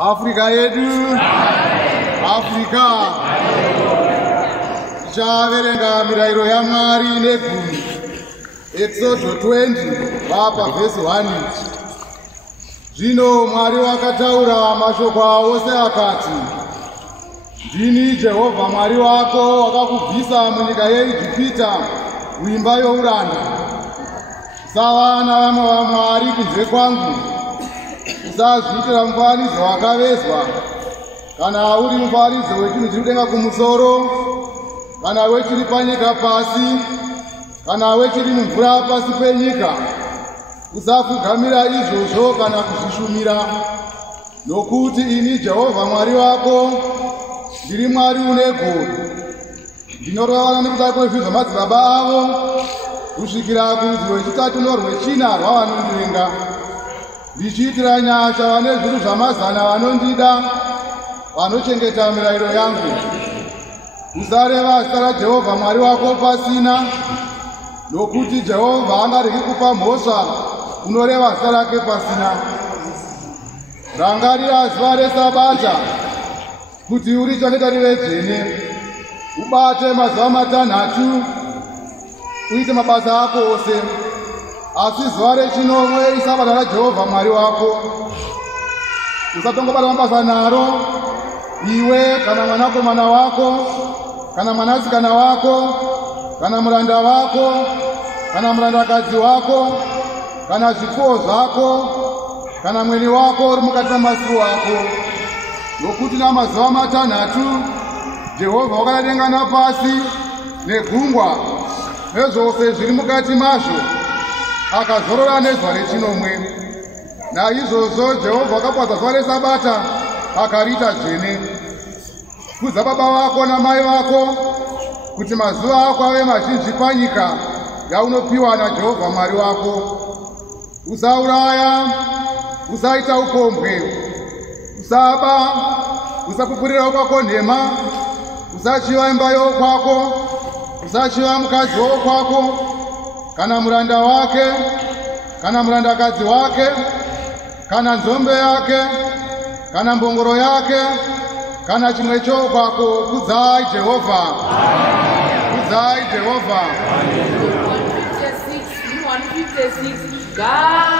Afrika yedu, Afrika. Tichaverenga mirayiro yaMwari negumi. Exodus 20 vapa verse 1. Zvino Mwari wakataura mashoko ose akati, ndini Jehovha Mwari wako wakakubvisa munyika yeIjipita muimba youranda. Usava navamwe vamwari kunze kwangu. Usazviitira mufananidzo wakavezwa, kana uri mufananidzo wechinhu chiri kudenga kumusoro, kana wechiri panyika pasi, kana wechiri mumvura pasi penyika. Usapfugamira izvozvo kana kuzvishumira, nokuti ini Jehovha Mwari wako ndiri Mwari une godo. Ndinorovana nekuda kwezvinhu zvamadzibaba avo kusvikira kurudzi rwechitatu norwechina rwavanondivenga, ndichiitira nyasha vane zvinhu zvamazana vanondida, vanochengeta mirayiro yangu. Usareva zita raJehovha Mwari wako pasina, nokuti Jehovha angaregi kupa mhosva unoreva zita rake pasina. Rangarira zuva reSabata kuti urichengete rive dzvene. Ubate mazuva matanhatu uite mabasa ako ose, asi zuva rechinomwe iSabata raJehovha Mwari wako. Usatongobata mabasa naro, iwe kana mwanakomana wako, kana mwanasikana wako, kana muranda wako, kana murandakadzi wako, kana zvipfuwo zvako, kana mweni wako uri mukati mamasuo ako. Nokuti namazuva matanhatu Jehovha wakada denga napasi negungwa nezvose zviri mukati mazvo, akazorora nezuva rechinomwe. Naizvozvo Jehovha akapadza zuva reSabata akariita dzvene. Kudza baba vako namai vako kuti mazuva ako ave mazhinji panyika yaunopiwa naJehovha Mwari wako. Usauraya, usaita upombwe, usaba, usapupurira kwako nhema, usachiva imba yokwako, usachiva mukadzi wokwako, kana muranda wake, kana murandakadzi wake, kana nzombe yake, kana mbongoro yake, kana chimwe chokwako. Kudzai Jehovha, kudzai Jehovha. 156, God.